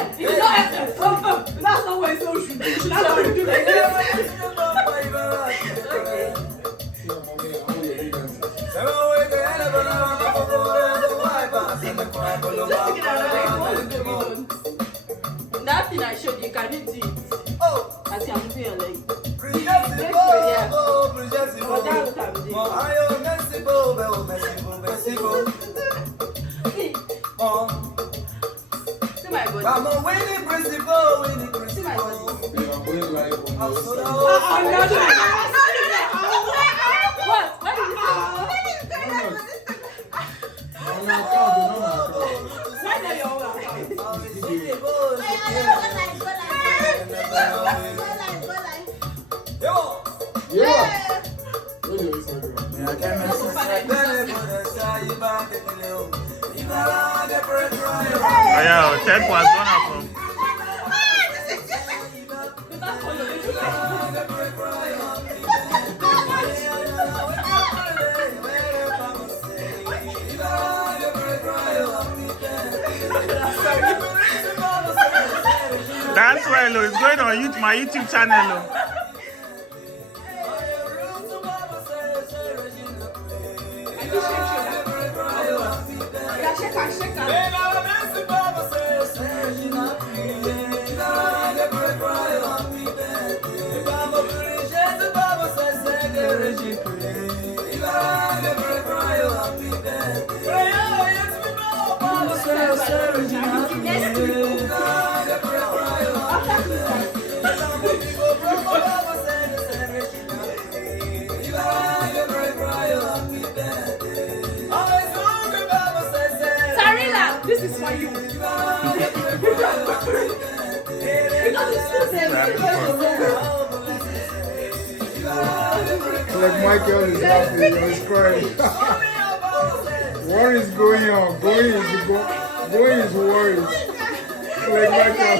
That's not what it's so should do. You should have to do like this. That thing I showed you, can you do it? Oh! As I'm moving your leg. I'm a winning principal, winning principal. What? What did Yeah, 10 points gone up from. That's well, it's going on my YouTube channel. This is for you. Like Michael is laughing, he's crying. What is going on? Going is worries. Like Michael.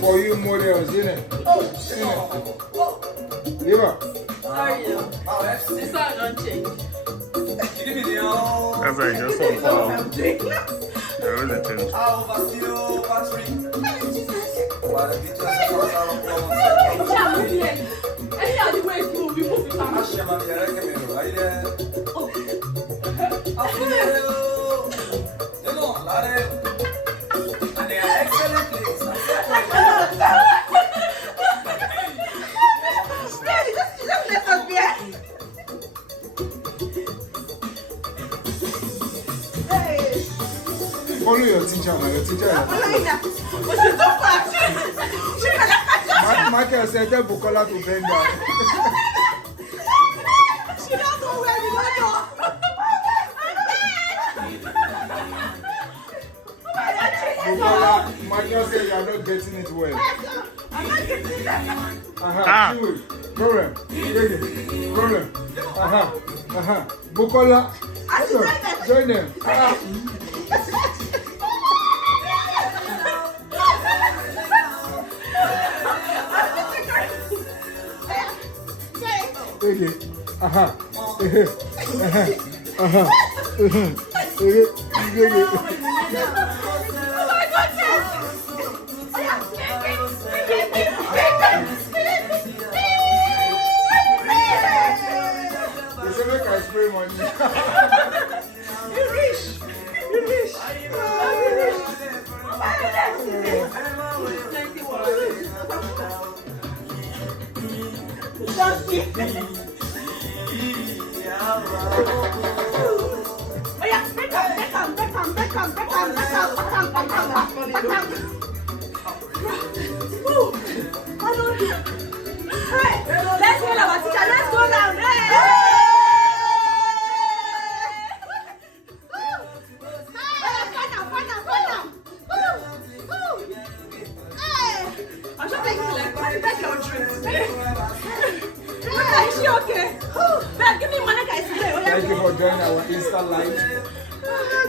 For you models, isn't it? Liver. Sorry, the sound don't change. That's like just so far. There is a change. Follow your teacher, man. Your teacher. Michael said, tell Bukola to bend down. She don't know where you go. Bukola, Michael said you are not getting it well. I'm not getting that. Problem. Bukola. Join them. Okay. Let's go now, teacher. Let's go now. I'm just thinking like, what is that your dress? Is she okay? Give me money, guys. Thank you for joining our Insta. sunlight.